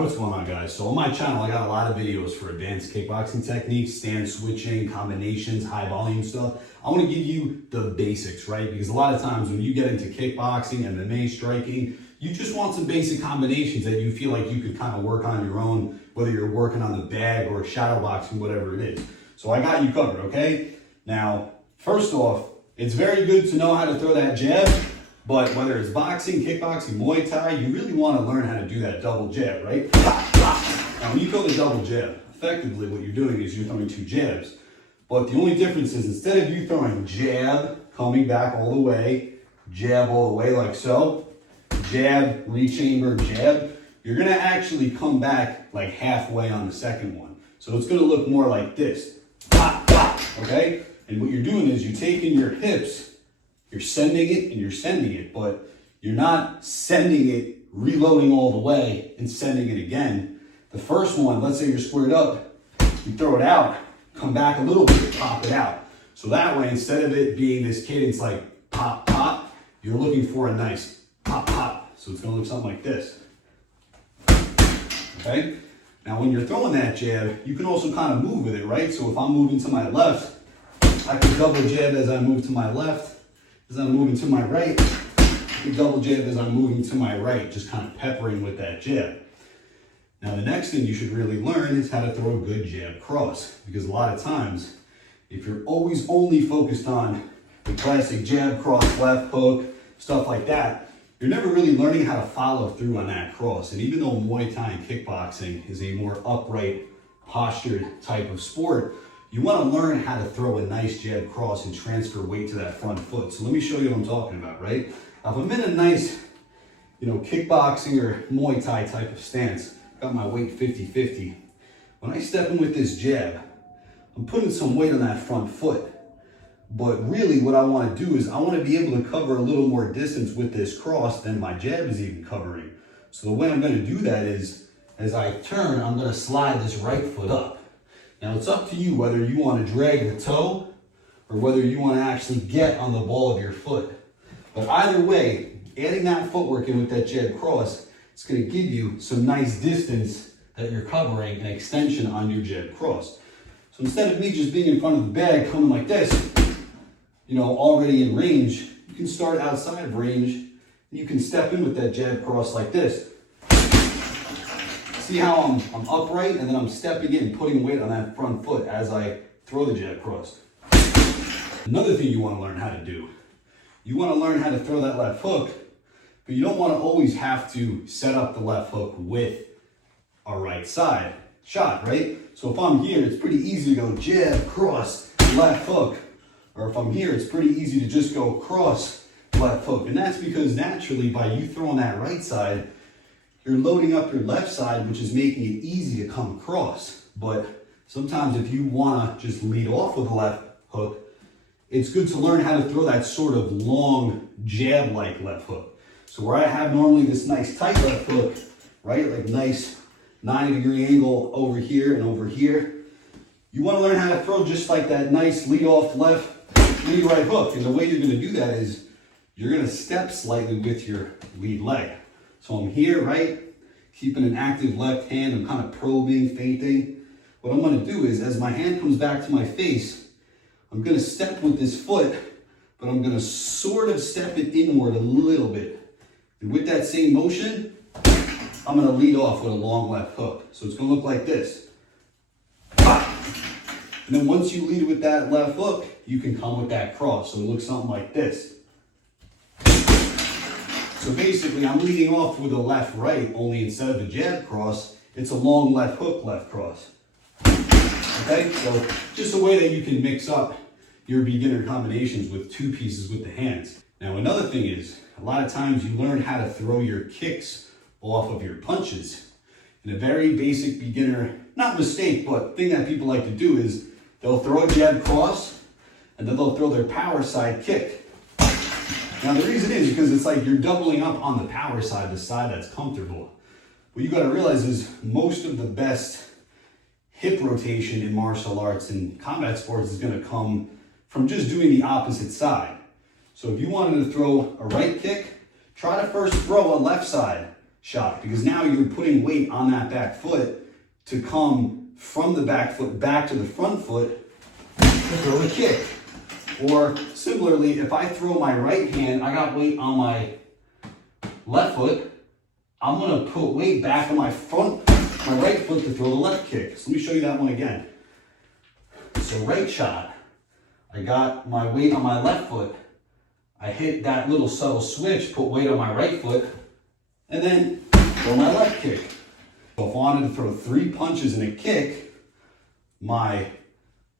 What's going on, guys? So on my channel, I got a lot of videos for advanced kickboxing techniques, stance switching, combinations, high volume stuff. I want to give you the basics, right? Because a lot of times when you get into kickboxing, MMA, striking, you just want some basic combinations that you feel like you could kind of work on your own, whether you're working on the bag or shadow boxing, whatever it is. So I got you covered, okay? Now, first off, it's very good to know how to throw that jab. But whether it's boxing, kickboxing, Muay Thai, you really want to learn how to do that double jab, right? Now, when you throw the double jab, effectively what you're doing is you're throwing two jabs. But the only difference is instead of you throwing jab, coming back all the way, jab all the way like so, jab, rechamber, jab, you're going to actually come back like halfway on the second one. So it's going to look more like this, okay? And what you're doing is you're taking your hips, you're sending it and you're sending it, but you're not sending it, reloading all the way and sending it again. The first one, let's say you're squared up, you throw it out, come back a little bit, pop it out. So that way, instead of it being this cadence like pop, pop, you're looking for a nice pop, pop. So it's gonna look something like this, okay? Now when you're throwing that jab, you can also kind of move with it, right? So if I'm moving to my left, I can double jab as I move to my left. As I'm moving to my right, the double jab as I'm moving to my right, just kind of peppering with that jab. Now the next thing you should really learn is how to throw a good jab cross, because a lot of times, if you're always only focused on the classic jab cross, left hook, stuff like that, you're never really learning how to follow through on that cross. And even though Muay Thai and kickboxing is a more upright, postured type of sport, you want to learn how to throw a nice jab cross and transfer weight to that front foot. So let me show you what I'm talking about, right? Now, if I'm in a nice, kickboxing or Muay Thai type of stance, got my weight 50-50. When I step in with this jab, I'm putting some weight on that front foot. But really what I want to do is I want to be able to cover a little more distance with this cross than my jab is even covering. So the way I'm going to do that is, as I turn, I'm going to slide this right foot up. Now it's up to you whether you want to drag the toe or whether you want to actually get on the ball of your foot. But either way, adding that footwork in with that jab cross, it's going to give you some nice distance that you're covering, an extension on your jab cross. So instead of me just being in front of the bag coming like this, already in range, you can start outside of range. You can step in with that jab cross like this. See how I'm upright and then I'm stepping in, putting weight on that front foot as I throw the jab cross. Another thing you want to learn how to do, you want to learn how to throw that left hook, but you don't want to always have to set up the left hook with a right side shot, right? So if I'm here, it's pretty easy to go jab, cross, left hook. Or if I'm here, it's pretty easy to just go cross, left hook. And that's because naturally by you throwing that right side, you're loading up your left side, which is making it easy to come across. But sometimes if you want to just lead off with a left hook, it's good to learn how to throw that sort of long jab-like left hook. So where I have normally this nice tight left hook, right, like nice 90-degree angle over here and over here, you want to learn how to throw just like that nice lead off left, lead right hook. And the way you're going to do that is you're going to step slightly with your lead leg. So I'm here, right? Keeping an active left hand. I'm kind of probing, feinting. What I'm going to do is as my hand comes back to my face, I'm going to step with this foot, but I'm going to sort of step it inward a little bit. And with that same motion, I'm going to lead off with a long left hook. So it's going to look like this. And then once you lead with that left hook, you can come with that cross. So it looks something like this. So basically, I'm leading off with a left-right, only instead of a jab cross, it's a long left hook, left cross. Okay, so just a way that you can mix up your beginner combinations with two pieces with the hands. Now, another thing is, a lot of times you learn how to throw your kicks off of your punches. And a very basic beginner, not mistake, but thing that people like to do is they'll throw a jab cross, and then they'll throw their power side kick. Now the reason is because it's like you're doubling up on the power side, the side that's comfortable. What you gotta realize is most of the best hip rotation in martial arts and combat sports is gonna come from just doing the opposite side. So if you wanted to throw a right kick, try to first throw a left side shot, because now you're putting weight on that back foot to come from the back foot back to the front foot to throw a kick. Or similarly, if I throw my right hand, I got weight on my left foot, I'm gonna put weight back on my right foot to throw the left kick. So let me show you that one again. So right shot, I got my weight on my left foot. I hit that little subtle switch, put weight on my right foot, and then throw my left kick. So if I wanted to throw 3 punches and a kick, my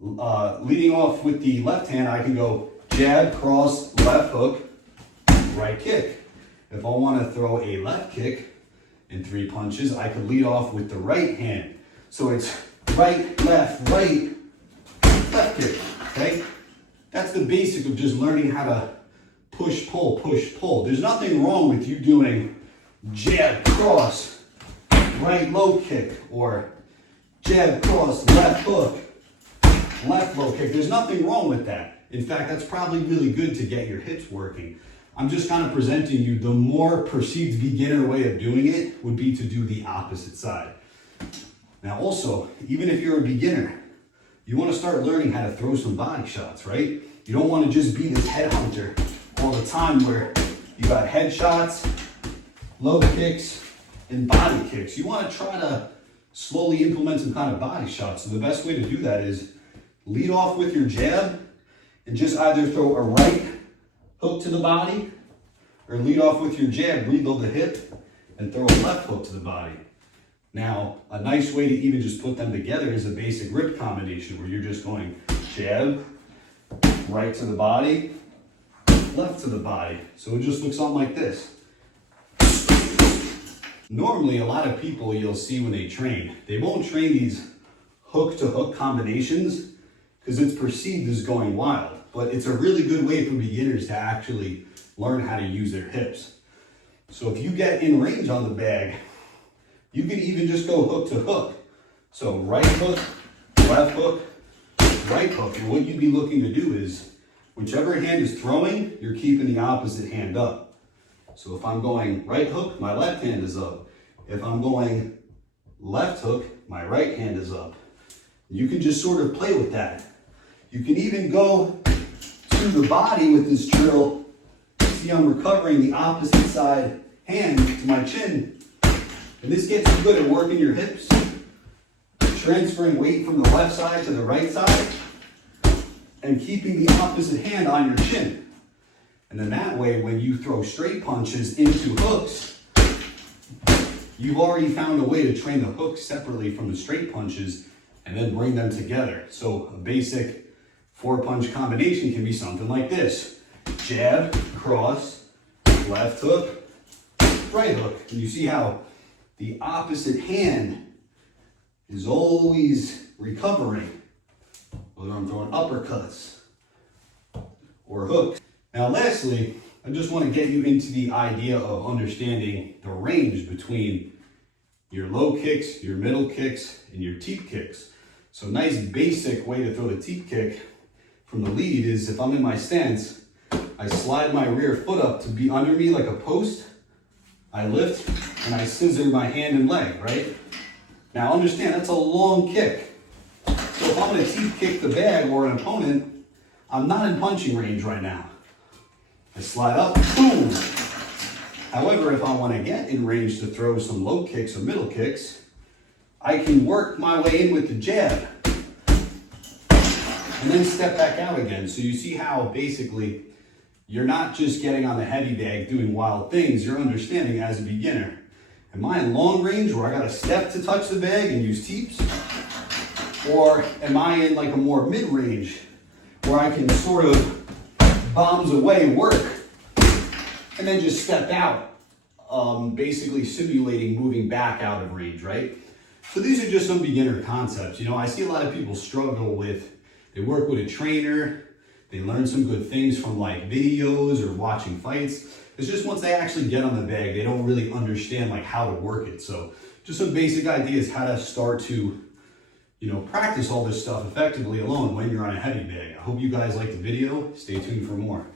leading off with the left hand, I can go jab, cross, left hook, right kick. If I want to throw a left kick in 3 punches, I could lead off with the right hand. So it's right, left kick, okay? That's the basic of just learning how to push, pull, push, pull. There's nothing wrong with you doing jab, cross, right low kick, or jab, cross, left hook, left low kick. There's nothing wrong with that. In fact, that's probably really good to get your hips working. I'm just kind of presenting you the more perceived beginner way of doing it would be to do the opposite side. Now also, even if you're a beginner, you want to start learning how to throw some body shots, right? You don't want to just be this headhunter all the time where you got head shots, low kicks, and body kicks. You want to try to slowly implement some kind of body shots. So the best way to do that is lead off with your jab and just either throw a right hook to the body or lead off with your jab, reload the hip, and throw a left hook to the body. Now, a nice way to even just put them together is a basic rip combination where you're just going jab, right to the body, left to the body. So it just looks something like this. Normally, a lot of people you'll see when they train, they won't train these hook to hook combinations because it's perceived as going wild. But it's a really good way for beginners to actually learn how to use their hips. So if you get in range on the bag, you can even just go hook to hook. So right hook, left hook, right hook. And what you'd be looking to do is, whichever hand is throwing, you're keeping the opposite hand up. So if I'm going right hook, my left hand is up. If I'm going left hook, my right hand is up. You can just sort of play with that. You can even go to the body with this drill. See, I'm recovering the opposite side hand to my chin. And this gets you good at working your hips, transferring weight from the left side to the right side, and keeping the opposite hand on your chin. And then that way, when you throw straight punches into hooks, you've already found a way to train the hooks separately from the straight punches and then bring them together. So a basic 4-punch combination can be something like this. Jab, cross, left hook, right hook. And you see how the opposite hand is always recovering, whether I'm throwing uppercuts or hooks. Now lastly, I just want to get you into the idea of understanding the range between your low kicks, your middle kicks, and your teep kicks. So a nice basic way to throw the teep kick from the lead is if I'm in my stance, I slide my rear foot up to be under me like a post, I lift, and I scissor my hand and leg, right? Now understand, that's a long kick. So if I'm gonna teep kick the bag or an opponent, I'm not in punching range right now. I slide up, boom. However, if I wanna get in range to throw some low kicks or middle kicks, I can work my way in with the jab and then step back out again. So you see how basically you're not just getting on the heavy bag doing wild things, you're understanding as a beginner. Am I in long range where I gotta step to touch the bag and use teeps? Or am I in like a more mid-range where I can sort of bombs away work and then just step out, basically simulating moving back out of range, right? So these are just some beginner concepts. You know, I see a lot of people struggle with, they work with a trainer, they learn some good things from like videos or watching fights. It's just once they actually get on the bag, they don't really understand like how to work it. So just some basic ideas how to start to, you know, practice all this stuff effectively alone when you're on a heavy bag. I hope you guys liked the video. Stay tuned for more.